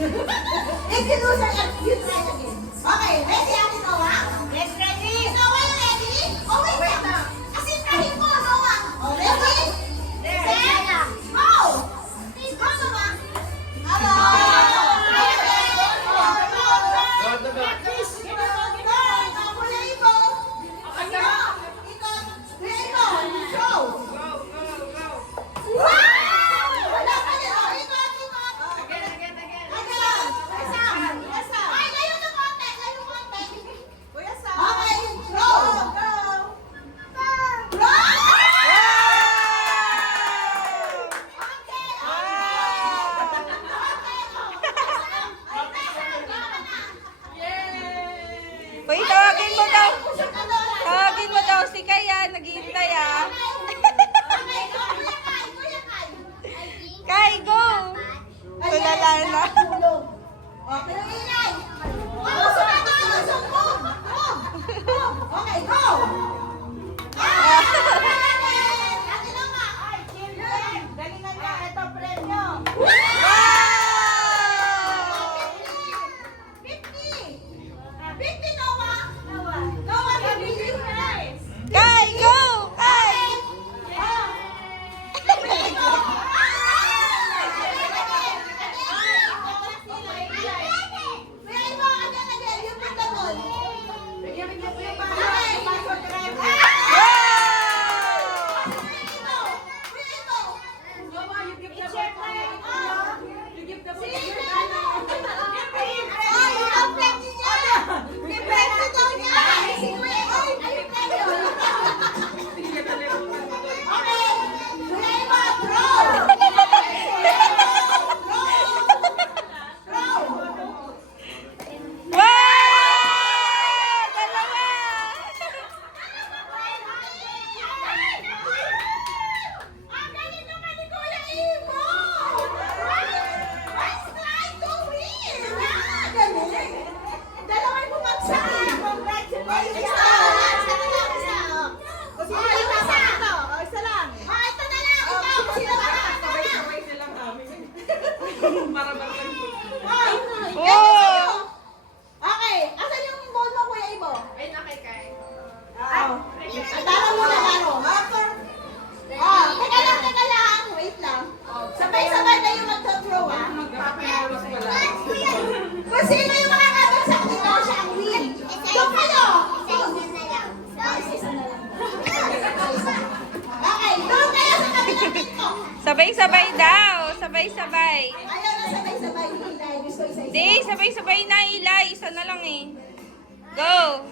If you lose again, you try again. Okay, ready, Ate Noah? Yes, ready. Noah, you ready? Oh, wait lang. Kasi try mo, Noah. Oh, ready? Set, go! Go, Noah. Hello. Uy, tawagin mo daw. Tawagin mo daw si Kaya. Naghihintay ah. Kai, go! Tulala na. Okay, go! Galingan ka, ito premyo. 50, Noah! Noah, 50 prize! Kai, go! Kai! Okay, asan yung ball mo, Kuya Ibo? Ay, nakikay. Daro muna, daro. Teka lang. Wait lang. Sabay-sabay na yung magta-throw, ha? Magpapayawas pala. Kung sino yung makakabagsak dito, siya ang win. So, kayo? Isa na lang. Okay, doon kayo sa kabilang dito. Sabay-sabay daw. Sabay-sabay. Ayaw na sabay-sabay. Gusto isa-isa. Di, sabay-sabay na, Ilay. Isa na lang eh. Go!